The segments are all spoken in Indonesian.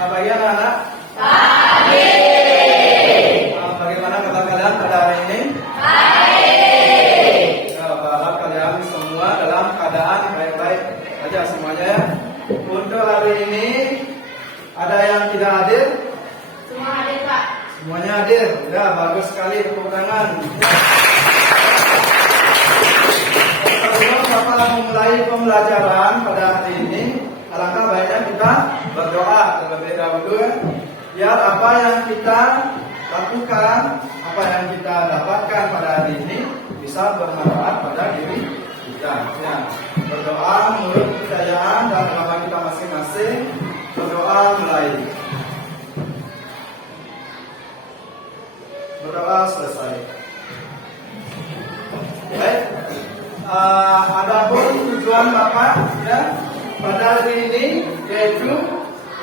Pagi anak-anak. Pagi. Bagaimana kabar kalian pada hari ini? Baik. Ya, berharap kalian semua dalam keadaan baik-baik saja semuanya ya. Untuk hari ini ada yang tidak hadir? Semua hadir, Pak. Semuanya hadir. Ya, bagus sekali, tepuk tangan. Sebelum Bapak memulai pembelajaran pada hari ini, alangkah baiknya kita berdoa terlebih dahulu ya. Biar apa yang kita lakukan, apa yang kita dapatkan pada hari ini bisa bermanfaat pada diri kita. Ya. Berdoa menurut kepercayaan dan agama kita masing-masing. Berdoa mulai. Berdoa selesai. Baik. Adapun tujuan Bapak ya pada hari ini yaitu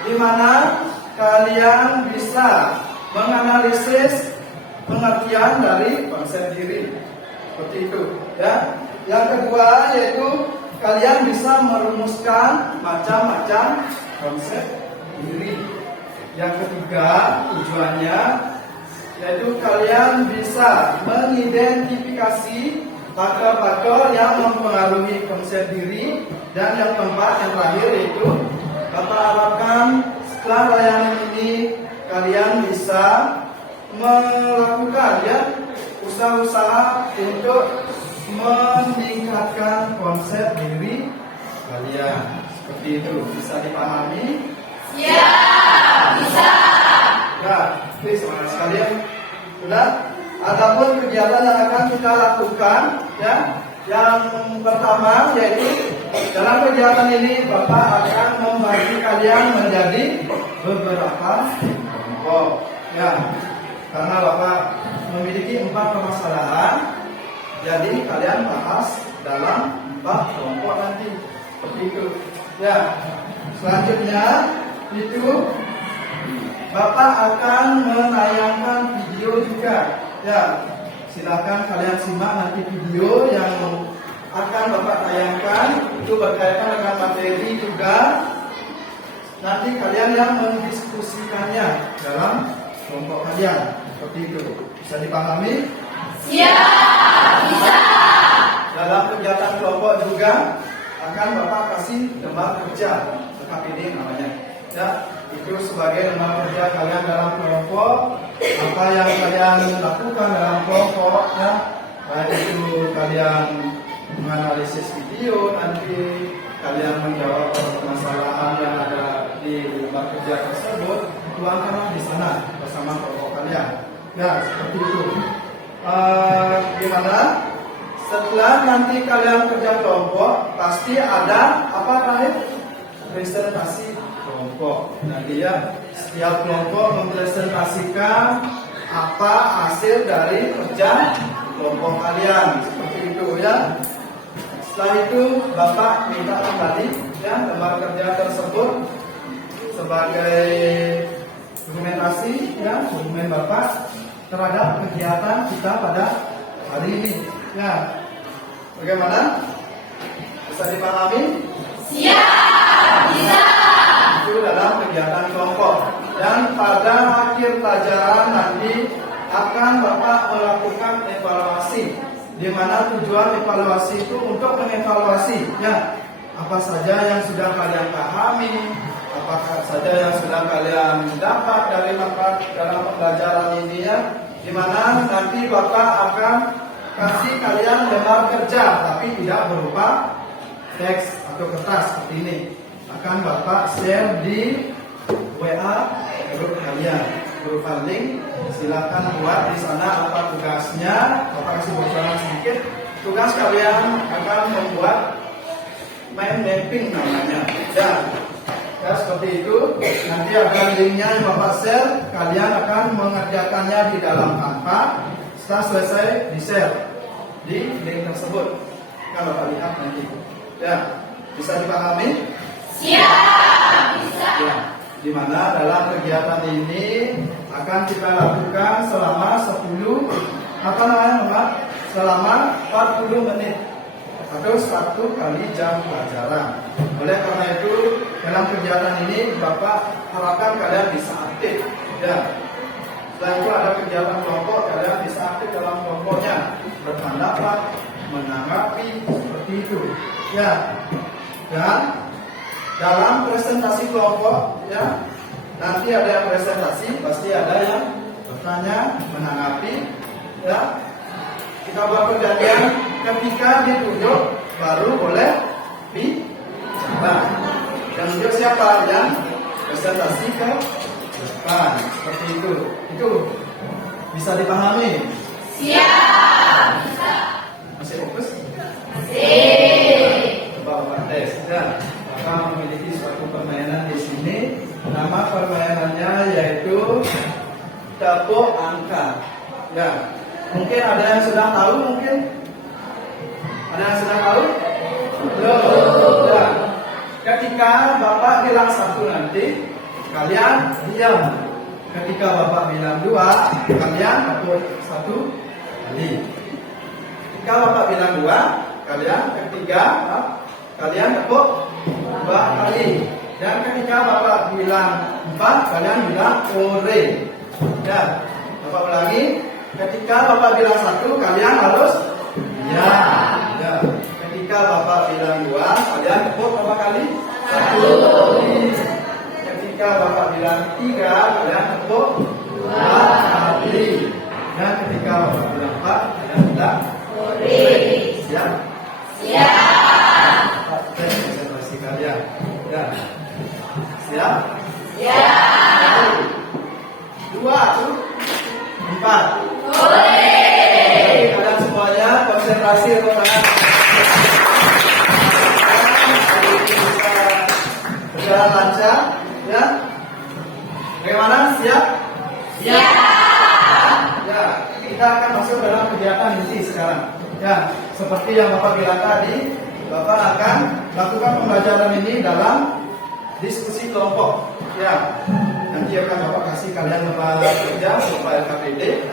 di mana kalian bisa menganalisis pengertian dari konsep diri. Seperti itu ya. Yang kedua yaitu kalian bisa merumuskan macam-macam konsep diri. Yang ketiga tujuannya yaitu kalian bisa mengidentifikasi faktor-faktor yang mempengaruhi konsep diri. Dan yang keempat, yang terakhir yaitu Bapak harapkan setelah layanan ini kalian bisa melakukan ya usaha-usaha untuk meningkatkan konsep diri kalian. Seperti itu, bisa dipahami? Ya, bisa. Ya, oke semangat sekalian. Sudah? Adapun kegiatan yang akan kita lakukan ya, yang pertama yaitu dalam kegiatan ini Bapak akan membagi kalian menjadi beberapa kelompok ya. Karena Bapak memiliki 4 permasalahan, jadi kalian bahas dalam 4 kelompok nanti. Seperti itu. Ya. Selanjutnya itu Bapak akan menayangkan video juga. Ya, silakan kalian simak nanti video yang akan Bapak tayangkan. Itu berkaitan dengan materi juga. Nanti kalian yang mendiskusikannya dalam kelompok kalian. Seperti itu. Bisa dipahami? Siap, bisa. Dalam kegiatan kelompok juga akan Bapak kasih lembar kerja. Lengkap ini namanya. Ya, itu sebagai lembar kerja kalian dalam kelompok. Apa yang kalian lakukan dalam kelompok ya, baik itu kalian menganalisis video, nanti kalian menjawab permasalahan yang ada di lembar kerja tersebut, tuangkanlah di sana bersama kelompok kalian. Ya, seperti itu. Gimana? Setelah nanti kalian kerja kelompok, pasti ada apa terakhir? Presentasi kelompok. Nanti ya, setiap kelompok mempresentasikan apa hasil dari kerja kelompok kalian. Seperti itu ya. Setelah itu Bapak minta kembali ya lembar kerja tersebut sebagai dokumentasi ya, dokumen Bapak terhadap kegiatan kita pada hari ini. Ya. Bagaimana? Bisa dipahami? Siap, bisa. Itu dalam kegiatan kelompok. Dan pada akhir pelajaran nanti akan Bapak melakukan evaluasi, di mana tujuan evaluasi itu untuk mengevaluasi ya apa saja yang sudah kalian pahami, apa saja yang sudah kalian dapat dari manfaat dalam pembelajaran ini ya, di mana nanti Bapak akan kasih kalian lembar kerja tapi tidak berupa teks atau kertas seperti ini. Akan Bapak share di WA grup kalian, berupa link. Silakan buat di sana apa tugasnya. Bapak kasih bocoran sedikit. Tugas kalian akan membuat mind mapping namanya. Ya seperti itu. Nanti akan linknya yang Bapak share. Kalian akan mengerjakannya di dalam Canva. Setelah selesai di share di link tersebut. Kalau Bapak lihat nanti. Ya, bisa dipahami? Siap, bisa. Ya, di mana dalam kegiatan ini akan kita lakukan selama 10 selama 40 menit atau 1 kali jam pelajaran. Oleh karena itu dalam dalam kegiatan ini Bapak harapkan kalian bisa aktif. Ya. Setelah itu ada kegiatan kelompok, kalian bisa aktif dalam kelompoknya, berpendapat, menanggapi, seperti itu. Ya. Dan dalam presentasi kelompok, ya, nanti ada yang presentasi, pasti ada yang bertanya, menanggapi, ya. Kita buat perjanjian ketika ditunjuk baru boleh bicara. Yang tunjuk siapa yang presentasi ke depan, seperti itu. Itu bisa dipahami? Siap. Bisa. Masih fokus? Masih. Coba Bapak tes. Ya, Bapak memiliki suatu permainan di sini. Nama permainannya yaitu tepuk angka. Ya, mungkin ada yang sudah tahu, mungkin ada yang sudah tahu? Belum. Ya. Ketika Bapak bilang satu nanti, kalian diam. Ketika Bapak bilang dua, kalian tepuk satu kali. Ketika Bapak bilang dua, kalian ketiga, kalian tepuk dua kali. Dan ketika Bapak bilang empat, kalian bilang ore. Ya, Bapak ulangi. Ketika Bapak bilang satu, kalian harus ya. Ya. Ketika Bapak bilang dua, kalian tepuk berapa kali? Satu kali. Ketika Bapak bilang tiga, kalian tepuk dua kali. Dan ketika Bapak bilang empat, kalian bilang Ore. siap. Siap. Tes konsentrasi kalian. Ya. Siap. Siap. Dua, empat. Ore. Kalian semuanya konsentrasi untuk tangan. Berjalan lancar, ya. Bagaimana? Siap? Siap. Ya. Kita akan masuk dalam kegiatan inti sekarang. Ya, seperti yang Bapak bilang tadi, Bapak akan lakukan pembelajaran ini dalam diskusi kelompok. Ya. Nanti akan Bapak kasih kalian lembar kerja, lembar LKPD.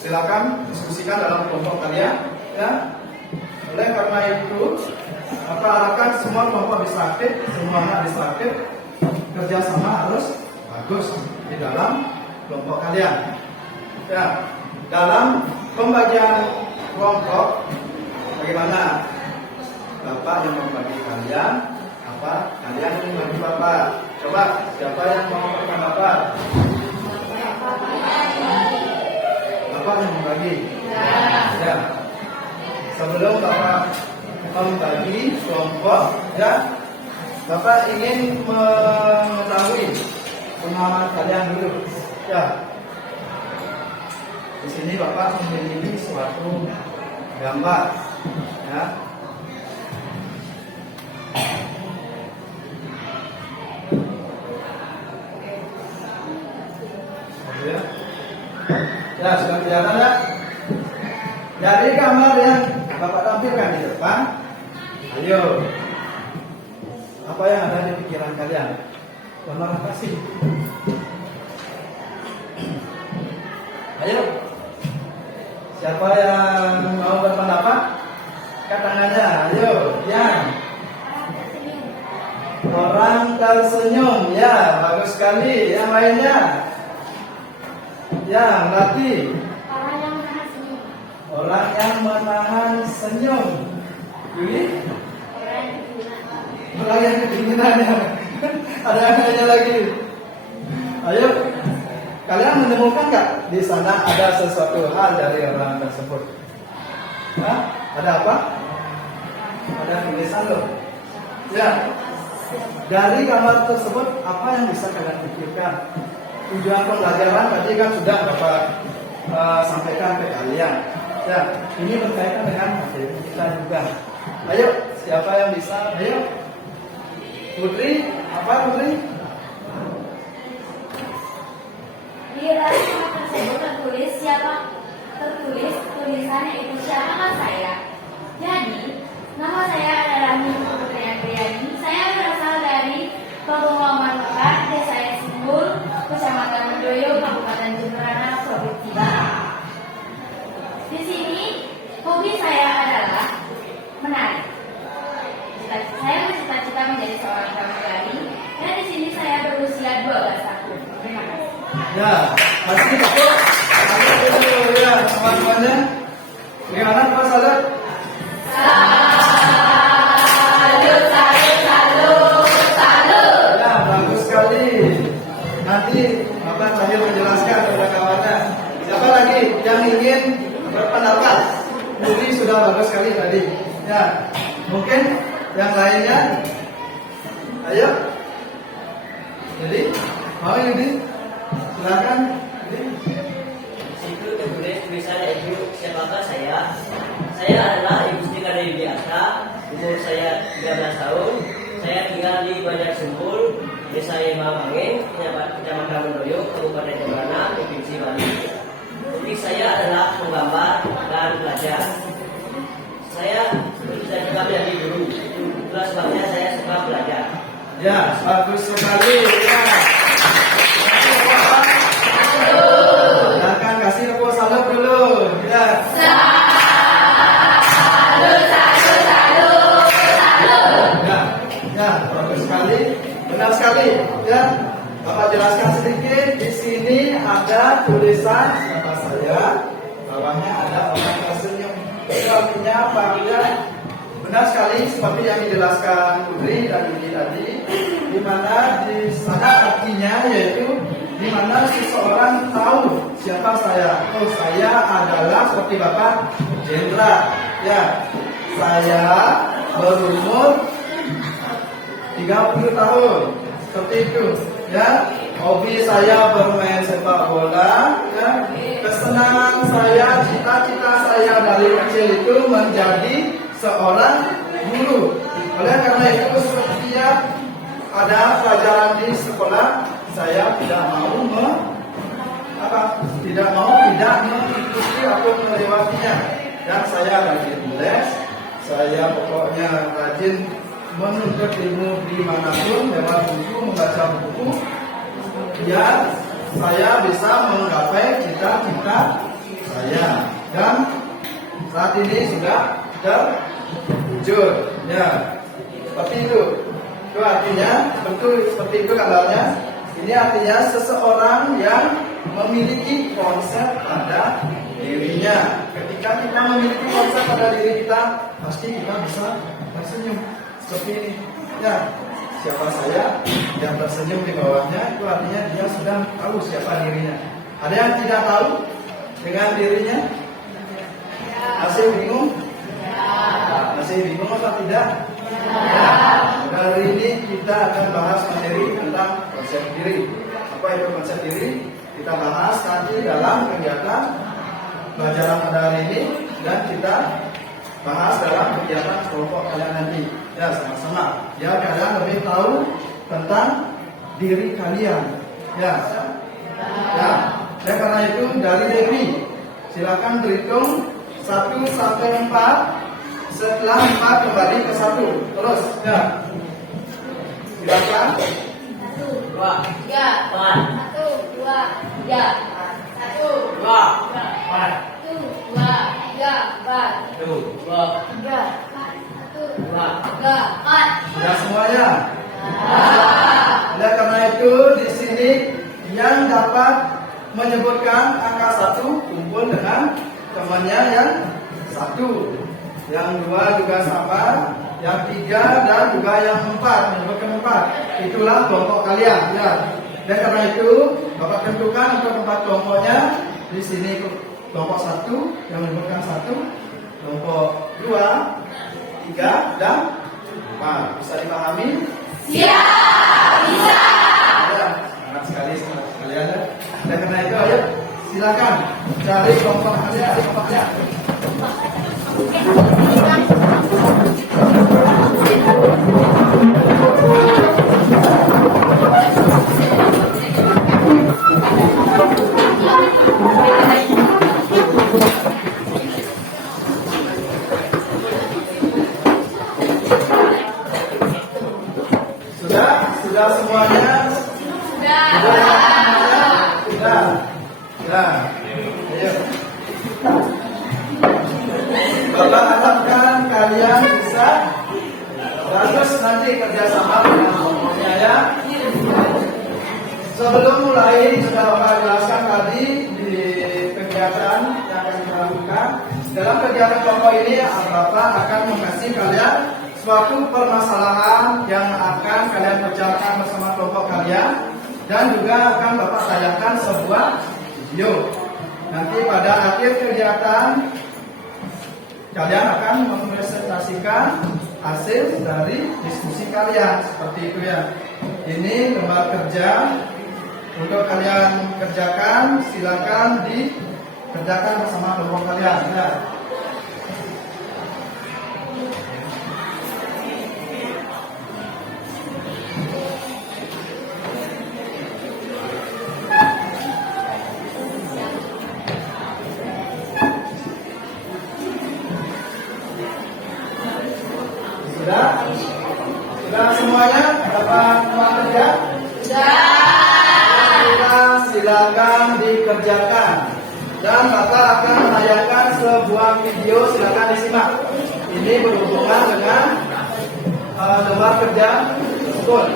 Silakan diskusikan dalam kelompok kalian. Ya. Oleh karena itu, Bapak harapkan semua kelompok bisa aktif, semua anak bisa aktif, kerjasama harus bagus di dalam kelompok kalian. Ya, dalam pembagian kelompok, bagaimana? Bapak yang membagi kalian, apa? Kalian yang membagi Bapak. Coba, siapa yang mau berpendapat? Bapak yang membagi. Ya. Sebelum Bapak membagi kelompok, ya, Bapak ingin mengetahui pengalaman kalian dulu. Ya. Di sini Bapak memiliki suatu gambar, ya. Ya, sudah kelihatan ya? Jadi gambar yang Bapak tampilkan di depan, ayo, apa yang ada di pikiran kalian? Terima kasih. Ayo, siapa yang mau berpendapat? Angkat tangannya, ayo, yang orang tersenyum, ya, bagus sekali. Yang lainnya, yang latih. Orang yang menahan senyum. Yuli? Orang yang kedinginan ya. Ada yang lainnya lagi. Ayo, kalian menemukan nggak di sana ada sesuatu hal dari orang tersebut? Hah? Ada apa? Ada tulisan loh. Ya. Dari gambar tersebut apa yang bisa kalian pikirkan? Tujuan pembelajaran tadi kan sudah Bapak sampaikan ke kalian. Ya, ini berkaitan dengan materi kita juga. Ayo, siapa yang bisa? Ayo, Putri, apa Putri? Di dalam surat tersebut tertulis tulisannya itu siapakah saya. Jadi, nama saya adalah Nurul Putri Andriani. Saya berasal dari Pengumuman Mekar, Desa Simbul, Kecamatan Medoyo, Kabupaten Jemberana, Provinsi Bali. Di sini, hobi saya adalah menari. Saya bercita-cita menjadi seorang pramugari. Ya, masih tepuk. Ya, teman-temannya. Gimana Pak Sadat? Ya, bagus sekali. Nanti Bapak sambil menjelaskan kepada kawannya. Siapa lagi yang ingin berpendapat? Yudi sudah bagus sekali tadi. Ya, mungkin yang lainnya. Ayo. Jadi, mau Yudi? Silakan. Situ tertulis tulisannya itu, siapakah saya? Saya adalah Ibu Siti Kadewi Biasa. Umur saya 13 tahun. Saya tinggal di Banjar Sempul, Desa Imamangin, Kecamatan Mendoyo, Kabupaten Jembrana, Provinsi Bali. Hobi saya adalah menggambar dan belajar. Saya juga menjadi guru. Itulah sebabnya saya suka belajar. Ya, bagus sekali. Ya. Silakan kasih tepuk salut dulu. Ya. Ya, bagus sekali, benar sekali. Ya, Bapak jelaskan sedikit. Di sini ada tulisan siapa saya. Bawahnya ada orang tersenyum. Itu artinya apa? Ya, benar sekali seperti yang dijelaskan Putri dan Yudi tadi. Di mana di sana artinya yaitu di mana seseorang tahu siapa saya. Oh, saya adalah seperti Bapak Jenderal. Ya, saya berumur 30 tahun, seperti itu. Ya, hobi saya bermain sepak bola. Ya, kesenangan saya, cita-cita saya dari kecil itu menjadi seorang guru. Oleh karena itu, setiap ada pelajaran di sekolah, saya tidak tidak mengikuti atau melewatinya. Dan saya rajin les, saya pokoknya rajin menuntut ilmu dimanapun, lewat buku, membaca buku, ya saya bisa menggapai cita-cita saya. Dan saat ini sudah terwujud. Ya, seperti itu. Itu artinya, tentu seperti itu kabarnya. Ini artinya seseorang yang memiliki konsep pada dirinya. Ketika kita memiliki konsep pada diri kita, pasti kita bisa tersenyum. Seperti ini, ya, siapa saya yang tersenyum di bawahnya, itu artinya dia sudah tahu siapa dirinya. Ada yang tidak tahu dengan dirinya? Masih bingung? Masih bingung atau tidak? Kali ini kita akan bahas materi tentang konsep diri. Apa itu konsep diri? Kita bahas nanti dalam kegiatan pelajaran pada hari ini, dan kita bahas dalam kegiatan kelompok kalian nanti. Ya, sama-sama. Ya, kalian lebih tahu tentang diri kalian. Ya. Ya. Dan karena itu dari Dewi, silakan berhitung 1 sampai 4. Setelah 4 kembali ke 1. Terus, ya. Silakan. 1, 2, 3, 4, 1, 2, 3, 1, 2, 4, 1, 2, 3, 4, 2, 3, 2. Sudah semuanya? Oleh karena itu di sini yang dapat menyebutkan angka 1 kumpul dengan temannya yang 1, yang 2 juga sama, yang 3 dan juga yang 4 menyebutkan 4. Itulah kelompok kalian. Ya. Dan karena itu Bapak tentukan untuk tempat kelompoknya. Di sini kelompok 1 yang menyebutkan 1, kelompok 2, 3 dan 4. Bisa dipahami? Siap, bisa. Ya, sangat sekali sekalian. Dan karena itu ayo silakan cari kelompok kalian, kelompoknya. Sudah semuanya? Sudah. Ya. Ayo. Bapak harapkan kalian bisa bagus nanti kerjasama dengan kelompoknya, ya. Sebelum mulai, sudah Bapak jelaskan tadi di kegiatan yang akan kita lakukan. Dalam kegiatan kelompok ini, Bapak akan mengasih kalian suatu permasalahan yang akan kalian kerjakan bersama kelompok kalian, dan juga akan Bapak tayangkan sebuah video. Nanti pada akhir kegiatan kalian akan mempresentasikan hasil dari diskusi kalian, seperti itu ya. Ini lembar kerja untuk kalian kerjakan, silakan dikerjakan bersama kelompok kalian ya. Sudah semuanya dapat lembar kerja? Sudah, silakan dikerjakan. Dan Bapak akan menayangkan sebuah video, silakan disimak. Ini berhubungan dengan lembar kerja tersebut.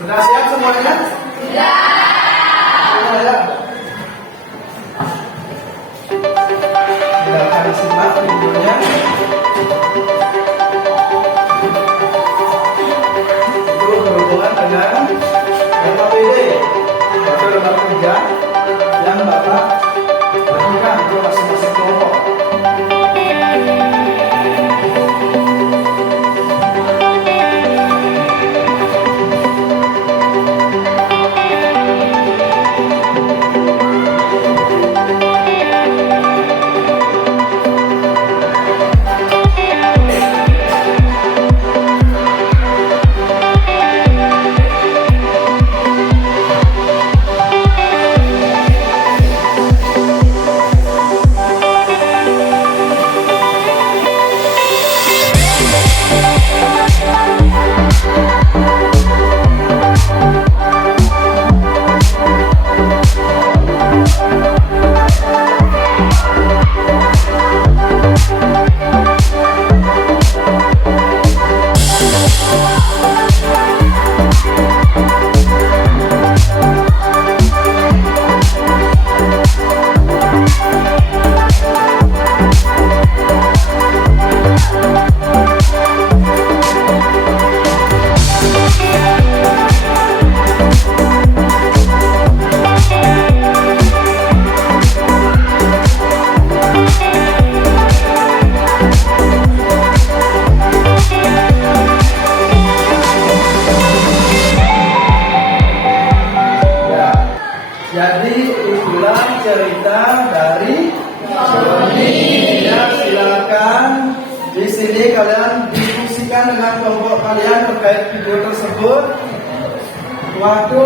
Sudah siap semuanya? Sudah ya? Silakan disimak videonya. Itu berhubungan dengan LKPD atau lembar kerja yang Bapak bagikan untuk masing-masing kelompok. Jadi itulah cerita dari Joni. Ya, silakan di sini kalian diskusikan dengan kelompok kalian terkait video tersebut. Waktu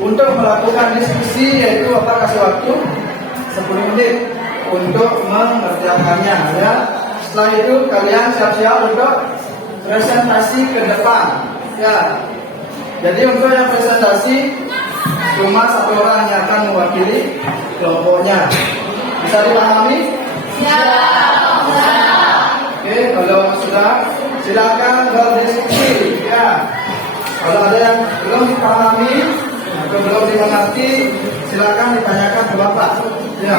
untuk melakukan diskusi yaitu Bapak kasih waktu 10 menit untuk mengerjakannya ya. Setelah itu kalian siap-siap untuk presentasi ke depan ya. Jadi untuk yang presentasi cuma satu orang yang akan mewakili kelompoknya. Bisa dipahami? Ya. Oke, kalau sudah silakan berdiskusi ya. Kalau ada yang belum dipahami atau belum dimengerti, silakan ditanyakan ke Bapak ya.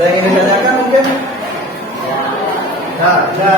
Ada yang ingin ditanyakan mungkin? Ya, ya.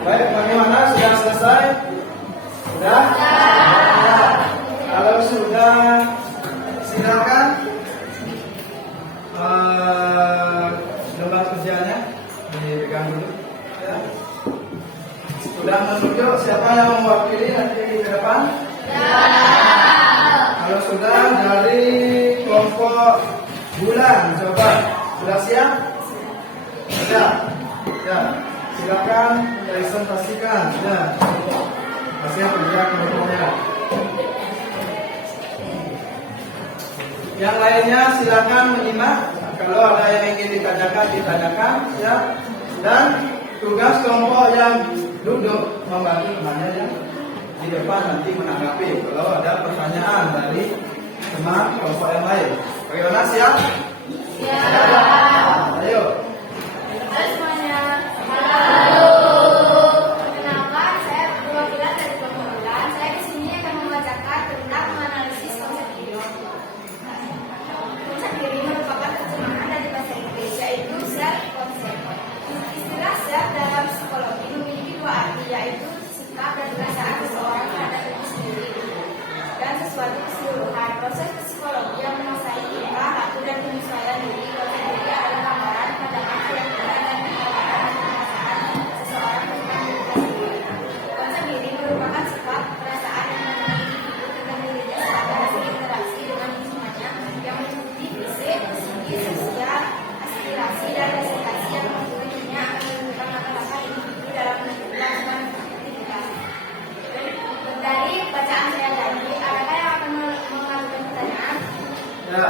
Baik, bagaimana? Sudah selesai? Sudah? Kalau sudah, silakan lembar kerjanya dipegang dulu. Ya. Sudah menunjuk siapa yang mewakili nanti ke depan? Kalau sudah, dari kelompok bulan, coba sudah siap? Sudah. Ya. Silakan presentasikan. Ya. Masih kerja kelompoknya. Yang lainnya silakan menyimak. Kalau ada yang ingin ditanyakan, ya. Dan tugas kelompok yang duduk membantu temannya ya di depan nanti menanggapi kalau ada pertanyaan dari teman kelompok yang lain. Bagaimana, siap? Siap. Ayo. Halo semuanya. Perkenalkan, saya perwakilan dari kelompok bulan. Saya di sini akan membacakan tentang menganalisis konsep diri. Konsep diri merupakan terjemahan dari bahasa Inggris, yaitu self concept. Istilah self dalam psikologi memiliki dua arti, yaitu sikap dan perasaan seseorang terhadap diri sendiri dan sesuatu keseluruhan. Proses psikologi yang menguasai tingkah laku dan penyesuaian diri. Konsep diri adalah gambaran pandangan yang benar dan pengalaman dan perasaan seseorang tentang dirinya sendiri. Konsep diri merupakan sifat perasaan yang mengenai individu tentang dirinya sebagai hasil interaksi dengan lingkungannya yang meliputi fisik, psikis, sosial, aspirasi, dan presentasi yang tentunya akan menentukan langkah-langkah individu dalam menentukan aktivitas. Dari bacaan saya tadi, adakah yang akan mengajukan pertanyaan? Ya,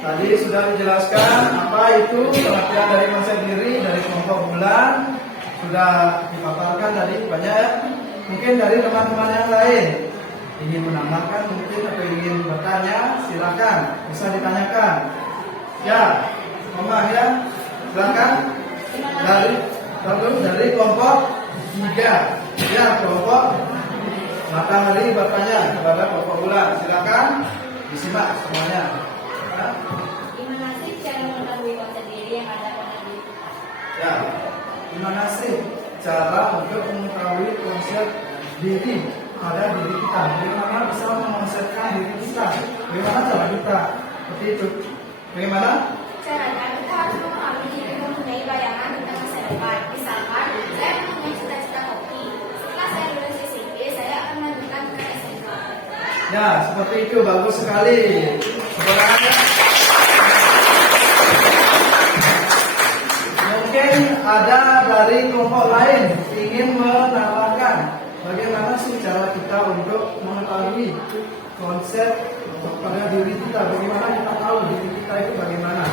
tadi sudah dijelaskan apa itu pengertian dari konsep diri dari kelompok bulan, sudah dipaparkan tadi banyak ya. Mungkin dari teman-teman yang lain ingin menambahkan mungkin atau ingin bertanya, silakan bisa ditanyakan. Ya, Mama ya, silakan dari kelompok 3. Ya, kelompok Matahari bertanya kepada kelompok bulan, silakan. Disimak semuanya. Ya. Gimana sih cara mengetahui konsep diri yang ada pada diri kita? Ya, gimana sih cara untuk mengetahui konsep diri pada diri kita? Bagaimana bisa mengonsepkan diri kita? Bagaimana cara kita? Seperti itu. Bagaimana? Caranya kita harus memahami diri mempunyai bayangan tentang masa depan. Misalkan, saya mempunyai cita-cita hoki. Setelah saya lulus SMP, saya akan melanjutkan ke SMK. Ya, seperti itu. Bagus sekali. Sebenarnya mungkin ada dari kelompok lain ingin menambahkan bagaimana sih cara kita untuk mengetahui konsep pada diri kita, bagaimana kita tahu diri kita itu bagaimana.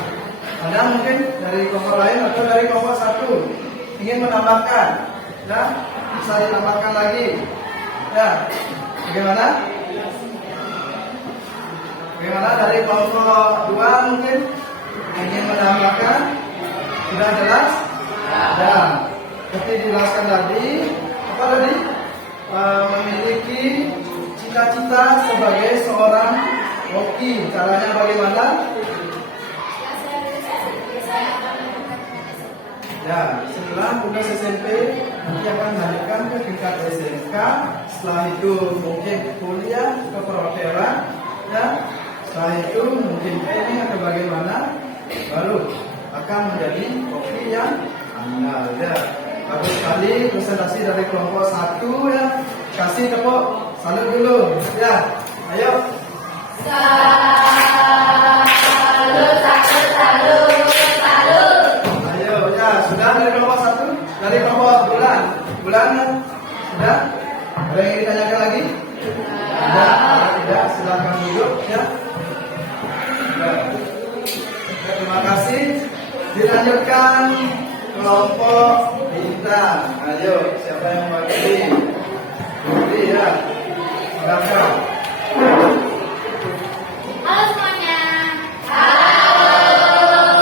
Ada mungkin dari kelompok lain atau dari kelompok satu ingin menambahkan, ya bisa ditambahkan lagi, ya bagaimana? Bagaimana dari kelompok dua mungkin ingin menambahkan? Sudah jelas? Ya. Seperti dijelaskan tadi, apa tadi? Memiliki cita-cita sebagai seorang hoki. Caranya bagaimana? Setelah saya lulus SMP, saya akan melanjutkan ke SMK. Ya, setelah lulus SMP nanti akan melanjutkan ke tingkat SMK. Setelah itu mungkin kuliah ke perhotelan. Ya, setelah itu mungkin training atau bagaimana, baru akan menjadi hoki yang andal. Ya, bagus sekali presentasi dari kelompok satu ya. Kasih tepuk salut dulu. Ya, ayo. Salut, salut, salut, salut. Ayo, ya sudah dari kelompok satu, dari kelompok bulan, bulan sudah. Ada yang ditanyakan lagi? Tidak, tidak. Silakan duduk ya. Sudah. Ya, terima kasih. Dilanjutkan kelompok bintang. Ayo, siapa yang mewakili? Budi ya. Silakan. Halo semuanya. Halo.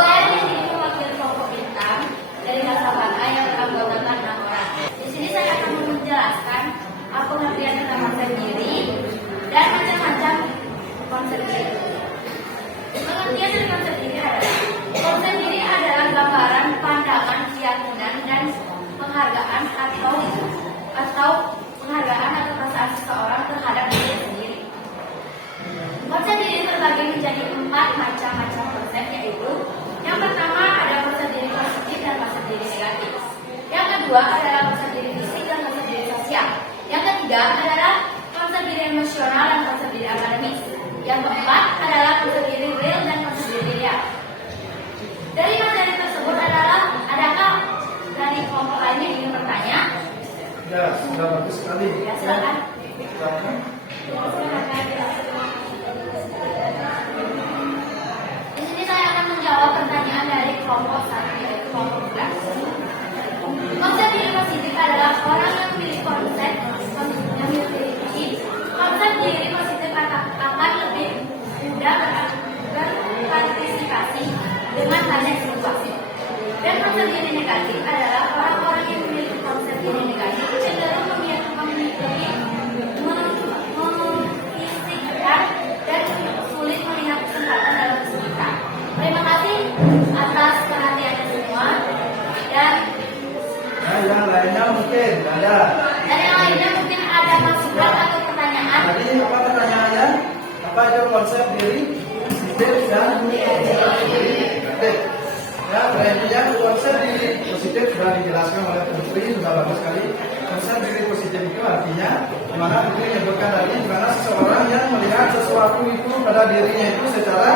Saya di sini mewakili kelompok bintang dari Kasabata yang beranggotakan 6 orang. Di sini saya akan menjelaskan apa pengertian tentang konsep diri dan macam-macam konsep diri. Pengertian dari konsep diri adalah gambaran, pandangan, keyakinan dan penghargaan atau penghargaan atau perasaan seseorang terhadap diri sendiri. Konsep diri terbagi menjadi 4 macam konsep, yaitu yang pertama ada konsep diri positif dan konsep diri negatif. Yang kedua adalah konsep diri fisik dan konsep diri sosial. Yang ketiga adalah konsep diri emosional dan konsep diri akademis. Yang keempat adalah konsep diri real dan konsep diri real. Dari materi tersebut adakah dari kelompok lain yang ingin bertanya? Ya, sudah bagus sekali. Ya, silakan. Silakan. Di sini saya akan menjawab pertanyaan dari kelompok 1, yaitu kelompok bulan. Konsep diri positif adalah orang yang memiliki konsep diri positif akan lebih mudah berpartisipasi dengan banyak situasi. Dan konsep diri negatif adalah orang-orang yang memiliki konsep diri negatif cenderung memfisikkan dan sulit melihat kesempatan dalam kesulitan. Terima kasih atas perhatiannya semua dan Yang lainnya mungkin ada. dan yang lainnya mungkin ada masukan atau pertanyaan. Tadi apa pertanyaannya? Apa itu konsep diri positif dan negatif? Ya, berarti konsep diri positif sudah dijelaskan oleh Putri, sudah bagus sekali. Konsep diri positif itu artinya dimana Putri menyebutkan tadi dimana seseorang yang melihat sesuatu itu pada dirinya itu secara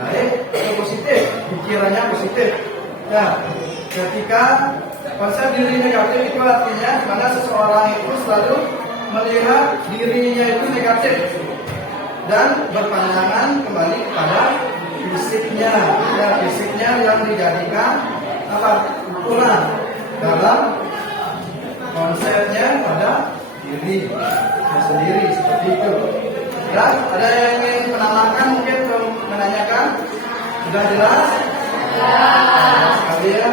baik atau positif, pikirannya positif. Ya, ketika konsep diri negatif itu artinya dimana seseorang itu selalu melihat dirinya itu negatif dan berpandangan kembali kepada fisiknya, ya fisiknya yang dijadikan apa ukuran dalam konsepnya pada dirinya sendiri seperti itu. Dan ada yang ingin menambahkan mungkin atau menanyakan? Sudah jelas? Sekali ya.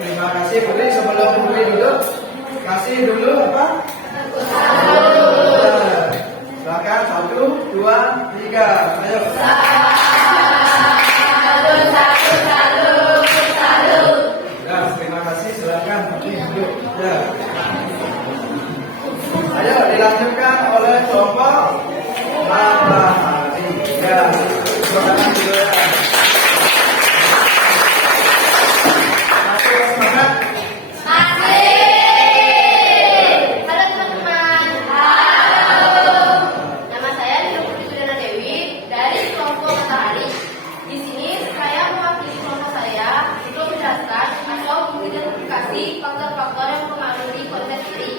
Terima kasih Putri. Sebelum Putri duduk, kasih dulu apa? Silakan 1, 2, 3. Ayo. Ya, terima kasih. Silakan. Duduk. Ya. Ayo dilanjutkan oleh kelompok matahari. Ya, silakan dulu ya. Masih semangat. Halo teman-teman. Halo. Nama saya Nurul Juliana Dewi dari kelompok Matahari. Di sini saya mewakili kelompok saya untuk menjelaskan atau mengidentifikasi faktor-faktor yang mempengaruhi konsep diri.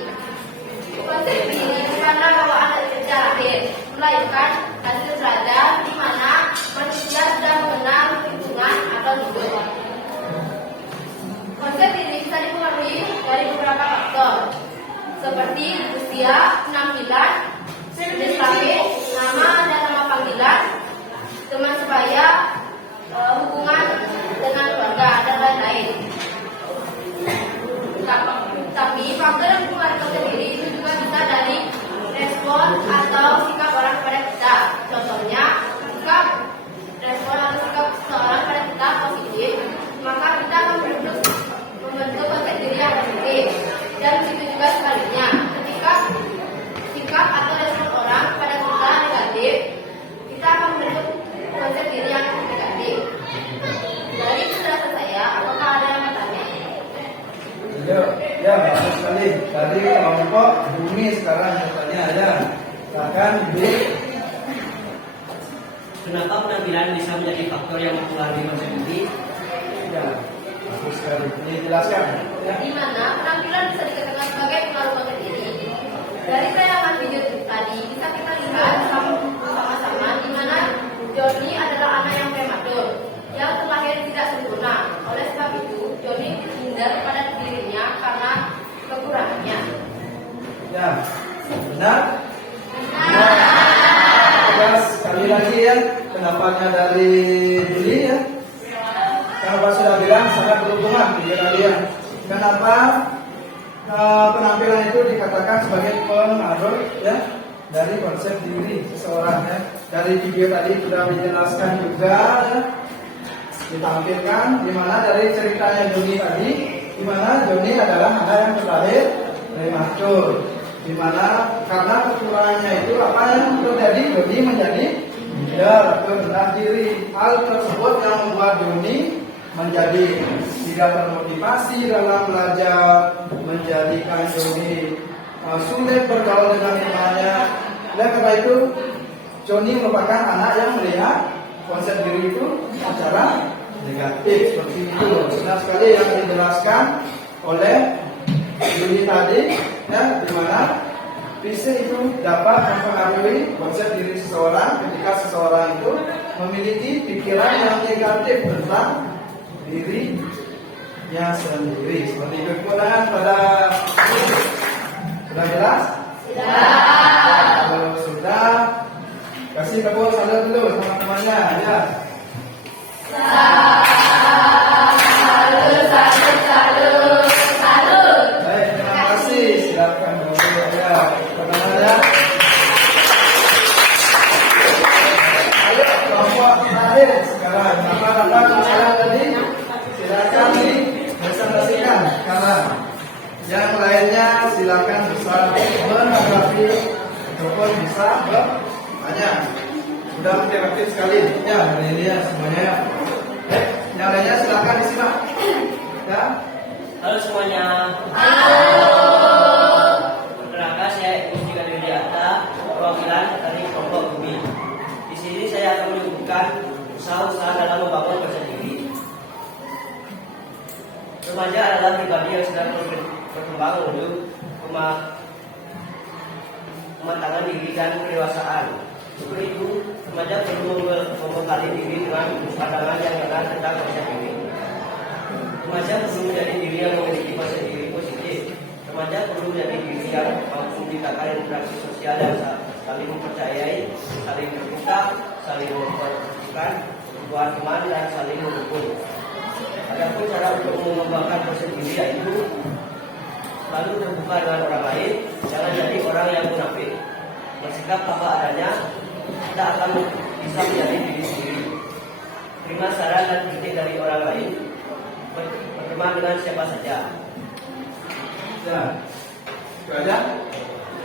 Konsep diri bukanlah bawaan dari kerja lahir, melainkan hasil belajar di mana manusia sudah mengenal lingkungan atau hidup. Konsep diri bisa dipengaruhi dari beberapa faktor, seperti usia, penampilan, jenis kelamin, nama dan nama panggilan, teman sebaya, hubungan dengan keluarga dan lain-lain. Tapi faktor yang mempengaruhi konsep diri itu juga bisa dari respon atau sikap orang kepada kita. Contohnya, jika respon atau sikap seorang pada kita positif, maka kita akan membentuk konsep diri yang positif. Dan begitu juga sebaliknya, ketika sikap atau respon orang pada kita negatif, kita akan membentuk konsep diri yang negatif. Dari penjelasan saya, apakah ada yang bertanya? Ya, bagus sekali. Tadi kelompok bumi sekarang katanya ada. Silakan Ibu. Kenapa penampilan bisa menjadi faktor yang mempengaruhi konsep diri? Ya, bagus sekali. Dijelaskan. Ya. Di mana penampilan bisa dikatakan sebagai pengaruh konsep diri. Dari tayangan video tadi bisa kita lihat sama-sama di mana Joni adalah anak yang prematur, yang terlahir tidak sempurna. Oleh sebab itu, Joni terhindar pada dirinya karena kekurangannya. Ya, benar. Terus sekali lagi ya, pendapatnya dari Juli ya. Yang Pak sudah bilang sangat berhubungan dengan kalian. Kenapa penampilan itu dikatakan sebagai pengaruh ya dari konsep diri seseorang ya. Dari video tadi sudah dijelaskan juga ya, ditampilkan di mana dari ceritanya Joni tadi, di mana Joni adalah anak yang terlahir prematur, di mana karena kekurangannya itu apa yang terjadi, Joni menjadi minder atau rendah diri. Hal tersebut yang membuat Joni menjadi tidak termotivasi dalam belajar, menjadikan Joni sulit bergaul dengan temannya. Dan karena itu Joni merupakan anak yang melihat konsep diri itu secara negatif seperti itu. Senang sekali yang dijelaskan oleh Juni tadi ya, di mana fisik itu dapat mempengaruhi konsep diri seseorang ketika seseorang itu memiliki pikiran yang negatif tentang dirinya sendiri. Seperti itu. Kemudian pada sudah jelas? Kalau sudah, kasih tepuk salut dulu teman-temannya ya. Salut. Baik, terima kasih. Silakan dulu ya. Pertama ya. Ayo kelompok terakhir sekarang. Apa masalah tadi? Silakan dipresentasikan sekarang. Yang lainnya silakan bisa menanggapi ataupun bisa bertanya. Sudah interaktif sekali ya hari ini ya semuanya. Yang lainnya silakan disimak. Ya. Halo semuanya. Perkenalkan saya Ibu Widiata, perwakilan dari kelompok bumi. Di sini saya akan menyebutkan usaha-usaha dalam membangun konsep diri. Remaja adalah pribadi yang sedang berkembang menuju kematangan diri dan kedewasaan. Untuk itu, remaja perlu membekali diri dengan pandangan yang benar tentang konsep diri. Remaja perlu menjadi diri yang memiliki konsep diri positif. Remaja perlu menjadi diri yang mampu menciptakan interaksi sosial yang saling mempercayai, saling terbuka, saling memperhatikan, membuat teman dan saling mendukung. Adapun cara untuk mengembangkan konsep diri yaitu lalu terbuka dengan orang lain, jangan jadi orang yang munafik. bersikap apa adanya, kita akan bisa menjadi diri sendiri. Terima saran dan kritik dari orang lain, berteman dengan siapa saja. Ya, itu aja.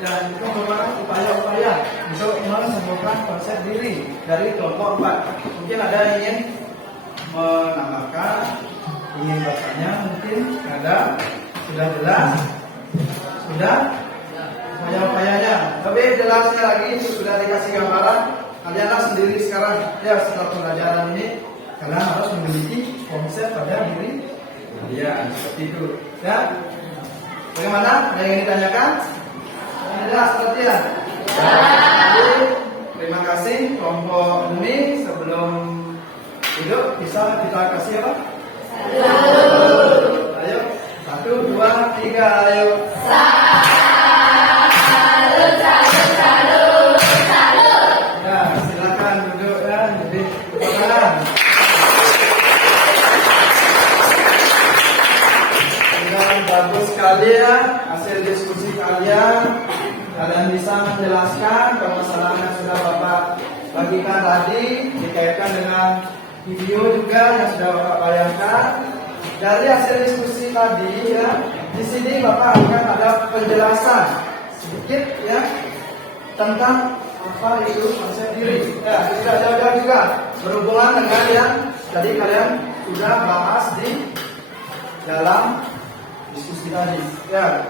Dan itu merupakan upaya-upaya untuk menemukan konsep diri dari kelompok 4. Mungkin ada yang ingin menambahkan, ingin bertanya, mungkin ada. Sudah jelas? Sudah? Upaya-upayanya. Lebih jelasnya lagi sudah dikasih gambaran. Kalianlah sendiri sekarang. Ya, setelah pelajaran ini kalian harus memiliki konsep pada diri kalian. Seperti itu. Ya. Bagaimana? Ada yang ditanyakan? Jelas seperti ya? Jadi, terima kasih kelompok ini. Sebelum hidup bisa kita kasih apa? Ayo, 1, 2, 3, ayo. Ya, silakan duduk ya. Jadi, makanan. Sudah bagus sekali ya hasil diskusi kalian. Kalian bisa menjelaskan permasalahan yang sudah Bapak bagikan tadi, dikaitkan dengan video juga yang sudah Bapak bayangkan. Dari hasil diskusi tadi ya, di sini Bapak akan ada penjelasan sedikit ya tentang apa itu konsep diri. Ya, tidak jauh-jauh juga berhubungan dengan yang tadi kalian sudah bahas di dalam diskusi tadi. Ya,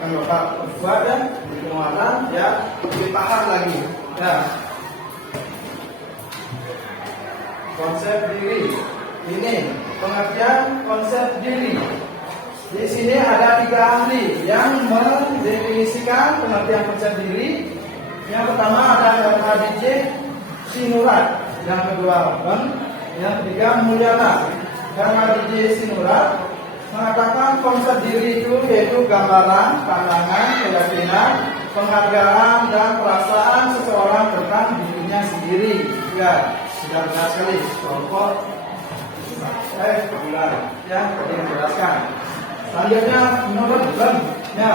akan Bapak buat ya di penguatan ya lebih paham lagi. Ya, konsep diri ini pengertian konsep diri. Di sini ada 3 ahli yang mendefinisikan pengertian konsep diri. Yang pertama ada HDJ Sinurat, yang kedua Bang, yang ketiga Mulyana. Dan HDJ Sinurat mengatakan konsep diri itu yaitu gambaran, pandangan, keyakinan, penghargaan dan perasaan seseorang tentang dirinya sendiri. Ya, sudah benar sekali. Contoh bulan ya, tadi menjelaskan. Selanjutnya menurut Bang, ya,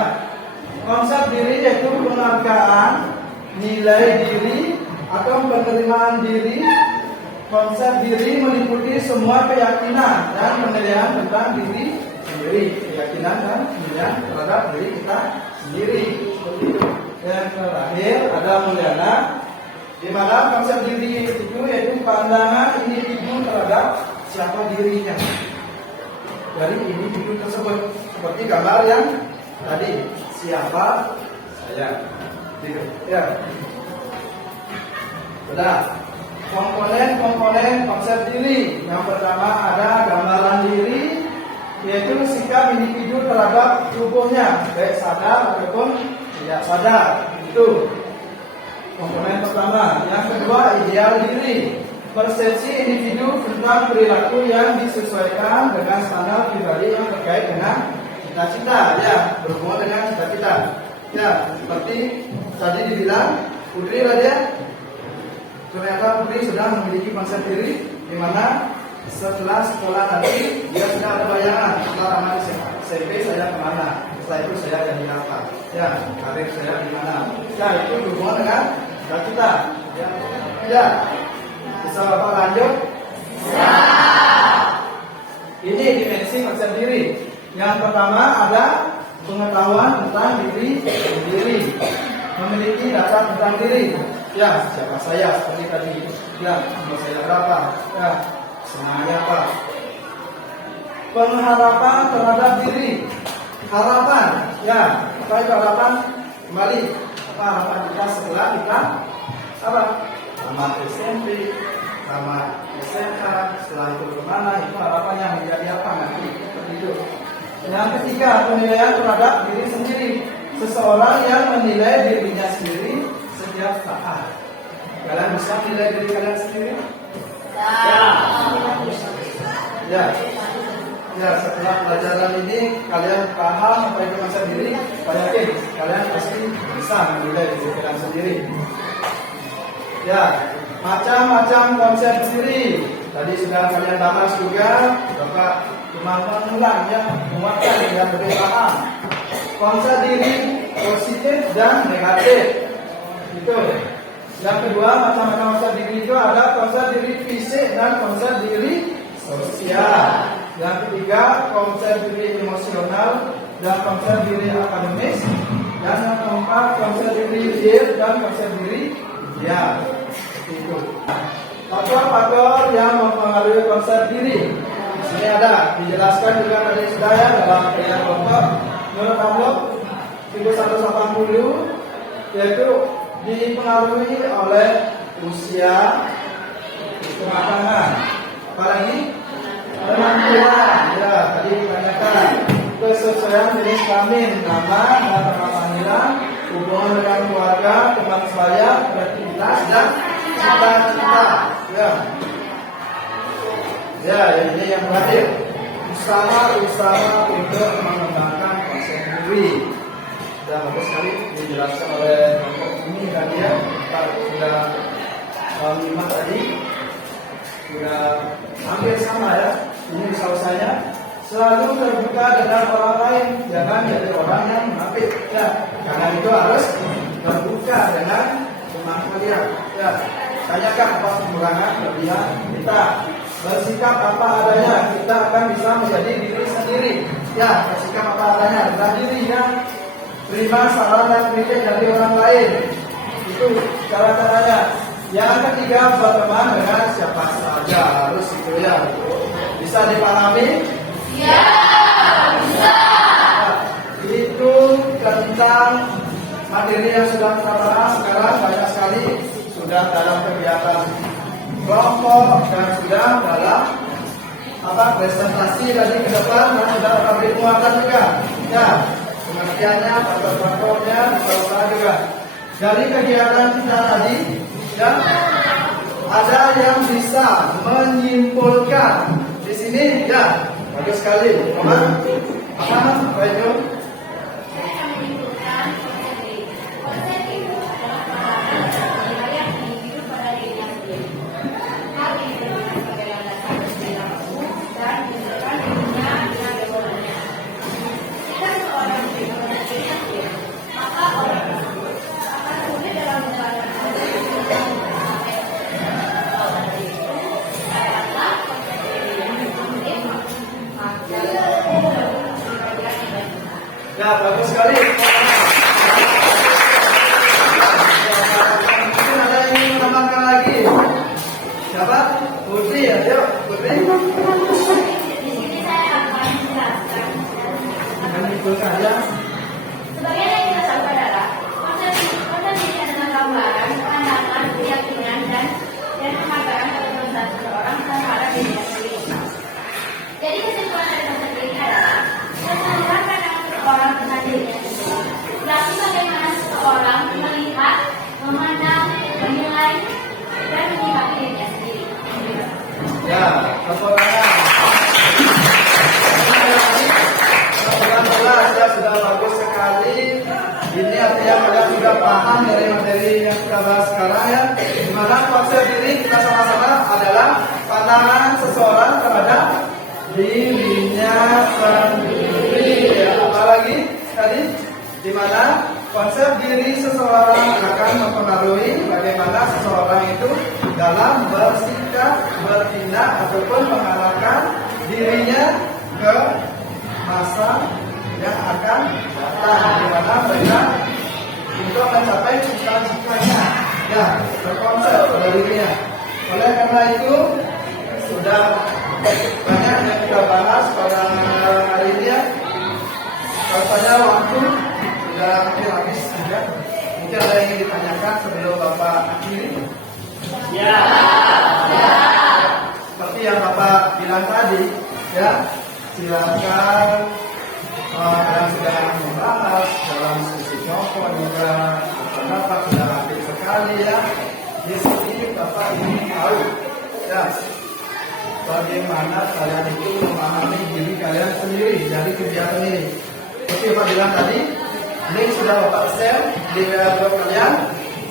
konsep diri yaitu penghargaan, nilai diri atau penerimaan diri. Konsep diri meliputi semua keyakinan dan penilaian tentang diri sendiri, keyakinan dan penilaian terhadap diri kita sendiri. Seperti itu. Yang terakhir ada Mulyana, di mana konsep diri itu yaitu pandangan individu terhadap siapa dirinya dari individu tersebut. Seperti gambar yang tadi, siapa saya. Gitu. Ya. Sudah. Komponen konsep diri. Yang pertama ada gambaran diri, yaitu sikap individu terhadap tubuhnya, baik sadar ataupun tidak sadar. Itu komponen pertama. Yang kedua ideal diri, persepsi individu tentang perilaku yang disesuaikan dengan standar pribadi yang terkait dengan cita-cita, ya, berhubungan dengan cita-cita. Ya, seperti tadi dibilang Putri lah dia. Ternyata Putri sudah memiliki konsep diri, di mana setelah sekolah nanti dia sudah ada bayangan setelah tamat SMP saya kemana, setelah itu saya jadi apa, ya, karir saya di mana. Ya, itu berhubungan dengan cita-cita. Ya, bisa Bapak lanjut? Ini dimensi konsep diri. Yang pertama ada pengetahuan tentang diri sendiri, memiliki data tentang diri. Ya, siapa saya seperti tadi. Ya, umur saya berapa? Ya, senangnya apa? Pengharapan terhadap diri. Harapan, ya, apa itu harapan? Kembali, apa harapan kita setelah kita apa? Tamat SMP, tamat SMK, setelah itu kemana? Itu harapannya menjadi apa nanti? Seperti itu. Yang ketiga, penilaian terhadap diri sendiri. Seseorang yang menilai dirinya sendiri setiap saat. Kalian bisa menilai diri kalian sendiri? Ya. Ya, setelah pelajaran ini kalian paham apa itu konsep diri, saya yakin kalian pasti bisa menilai diri kalian sendiri. Ya, macam-macam konsep diri. Tadi sudah kalian bahas juga, Bapak cuma mengulang ya, menguatkan dan lebih paham. Konsep diri positif dan negatif. Itu. Yang kedua, macam-macam konsep diri itu ada konsep diri fisik dan konsep diri sosial. Yang ketiga, konsep diri emosional dan konsep diri akademis. Dan yang keempat, konsep diri ideal dan konsep diri ideal. Itu. Faktor-faktor yang mempengaruhi konsep diri. Di sini ada dijelaskan juga tadi sudah ya dalam penilaian kelompok. Menurut Amlok, figur 180 yaitu dipengaruhi oleh usia, kematangan, apalagi penampilan, ya tadi ditanyakan kesesuaian jenis kelamin, nama dan nama panggilan, hubungan dengan keluarga, teman sebaya, beraktivitas dan cita-cita. Ya, ini yang terakhir. Usaha untuk mengembangkan konsep diri. Sudah bagus sekali dijelaskan oleh kelompok ini tadi ya. Kita sudah menyimak tadi, sudah hampir sama ya. Ini usahanya selalu terbuka dengan orang lain, jangan jadi orang yang munafik. Ya, karena itu harus terbuka dengan teman kalian. Ya, tanyakan apa kekurangan kelebihan kita. Bersikap apa adanya, kita akan bisa menjadi diri sendiri. Ya, bersikap apa adanya, rendah diri ya. Terima saran dan kritik dari orang lain. Itu cara-caranya. Yang ketiga, berteman dengan siapa saja, harus itu ya. Bisa dipahami? Ya, bisa. Nah, itu tentang materi yang sudah kita bahas. Sekarang banyak sekali sudah dalam kegiatan kelompok dan sudah dalam presentasi tadi ke depan dan sudah kami muatan juga. Ya, pengertiannya, faktor-faktornya, usaha juga. Dari kegiatan kita tadi, ya, ada yang bisa menyimpulkan di sini, ya, bagus sekali. Apa? Baik. Ya, bagus sekali. Mungkin ada yang ingin menambahkan lagi. Siapa? Putri ya, yuk Putri. Di sini saya akan menjelaskan. Akan dikumpulkan ya. Sebagian yang kita tahu adalah konsep diri adalah gambaran, pandangan, keyakinan dan penghargaan kebebasan seseorang terhadap dirinya sendiri. Jadi kesimpulan dari konsep diri adalah kesadaran pandangan seseorang tentang dirinya sendiri. Berarti bagaimana seseorang melihat, memandang, menilai dan menyikapi dirinya sendiri. Ya, tepuk tangan. Jelas ya, sudah bagus sekali. Ini artinya kalian sudah paham dari materi yang kita bahas sekarang ya. Dimana konsep diri kita sama-sama adalah pandangan seseorang terhadap dirinya sendiri. Ya, apalagi tadi dimana konsep diri seseorang akan mempengaruhi bagaimana seseorang itu dalam bersikap, bertindak ataupun mengarahkan dirinya ke masa yang akan datang, di mana mereka untuk mencapai cita-citanya, ya, berkonsep pada dirinya. Oleh karena itu sudah banyak yang kita bahas pada hari ini ya. Rasanya waktu sudah hampir habis juga. Mungkin ada yang ingin ditanyakan sebelum Bapak akhiri. Ya. Seperti yang Bapak bilang tadi, ya, silakan yang sedang membahas dalam sesi kelompok juga Bapak sudah aktif sekali ya. Di sini Bapak ingin tahu, ya, bagaimana kalian itu memahami diri kalian sendiri dari kegiatan ini. Seperti Bapak bilang tadi, link sudah Bapak share di WA group kalian.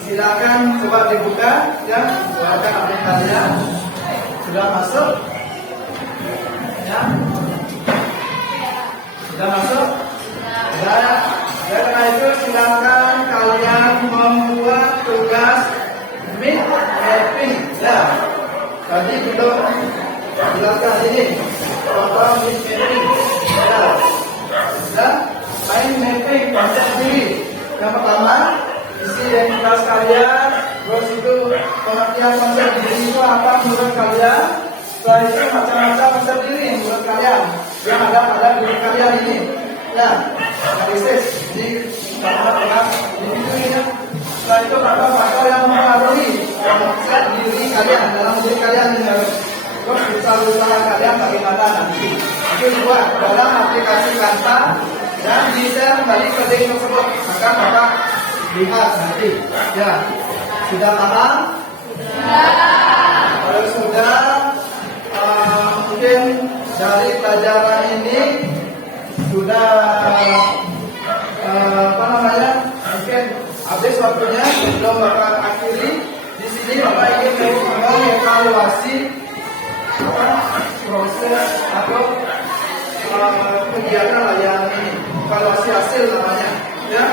Silakan coba dibuka, ya, silakan update kalian. Sudah masuk? Ya. Sudah masuk? Sudah. Karena itu silakan kalian membuat tugas meet mapping. Ya, tadi kita jelaskan ini contoh meet mapping. Ya, main mapping konsep diri. Yang pertama, isi yang kelas kalian, terus itu pengertian konsep diri itu apa menurut kalian. Setelah itu macam-macam konsep diri menurut kalian yang ada pada diri kalian ini. Ya, analisis di tengah ini. Setelah itu apa faktor yang mempengaruhi konsep diri kalian dalam diri kalian ini. Terus usaha kalian bagaimana nanti. Itu dua dalam aplikasi Kanta dan di-share kembali ke link tersebut. Maka Bapak lihat nanti. Ya, sudah paham? Kalau sudah, mungkin dari pelajaran ini sudah mungkin habis waktunya. Sebelum Bapak akhiri, di sini Bapak ingin mengevaluasi proses atau kegiatan layanan ini, evaluasi hasil namanya, ya,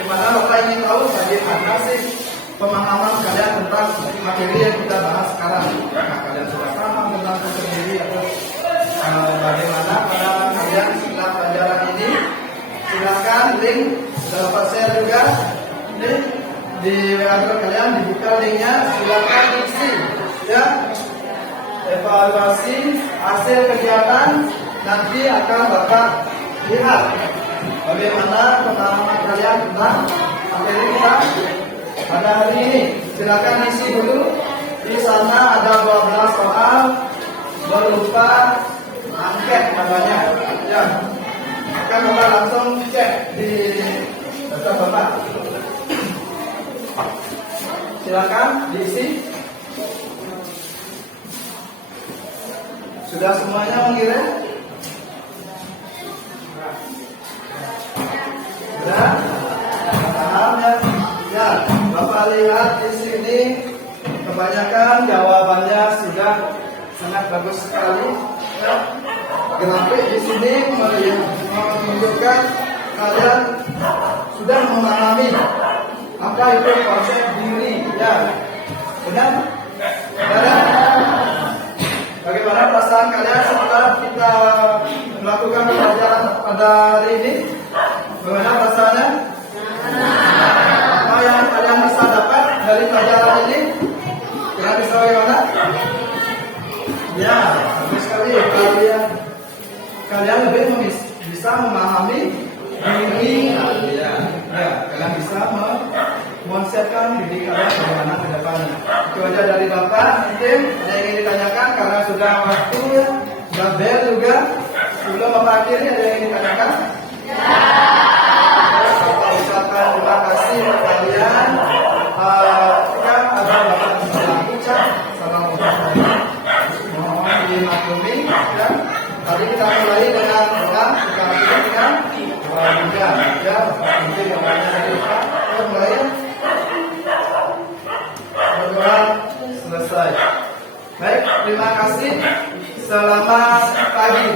dimana Bapak ingin tahu bagaimana sih pemahaman kalian tentang materi yang kita bahas sekarang. Nah, kalian sudah paham tentang konsep diri atau bagaimana pada kalian setelah pelajaran ini? Silakan link dapat share juga link di WA kalian, dibuka linknya, silakan isi, ya. Evaluasi hasil kegiatan nanti akan Bapak lihat bagaimana pengalaman kalian tentang materi kita pada hari ini. Silakan isi dulu. Di sana ada 12 soal berupa angket namanya. Ya, akan Bapak langsung cek di data Bapak. Silakan diisi. Sudah semuanya mengirim? Sudah? Paham ya? Ya, Bapak lihat di sini kebanyakan jawabannya sudah sangat bagus sekali. Ya. Grafik di sini menunjukkan kalian sudah memahami apa itu konsep diri. Ya, benar? Benar? Bagaimana perasaan kalian setelah kita melakukan pelajaran pada hari ini? Bagaimana perasaannya? Apa yang kalian bisa dapat dari pelajaran ini? Kalian bisa bagaimana? Ya, bagus sekali. Kalian lebih bisa memahami diri. Ya, kalian bisa mengkonsepkan diri kalian bagaimana ke depannya. Itu aja dari Bapak. Mungkin ada yang ingin ditanyakan karena sudah waktu ya. Sudah bel juga. Sebelum Bapak akhiri ada yang ingin ditanyakan? Bapak ucapkan terima kasih kepada kalian. Jika ada Bapak salah ucap, salah mohon dimaklumi. Ya. Tadi kita mulai dengan doa, kita akhiri dengan doa. Ya, mungkin doanya dari Pak. Kita mulai. Berdoa selesai. Baik, terima kasih. Selamat pagi.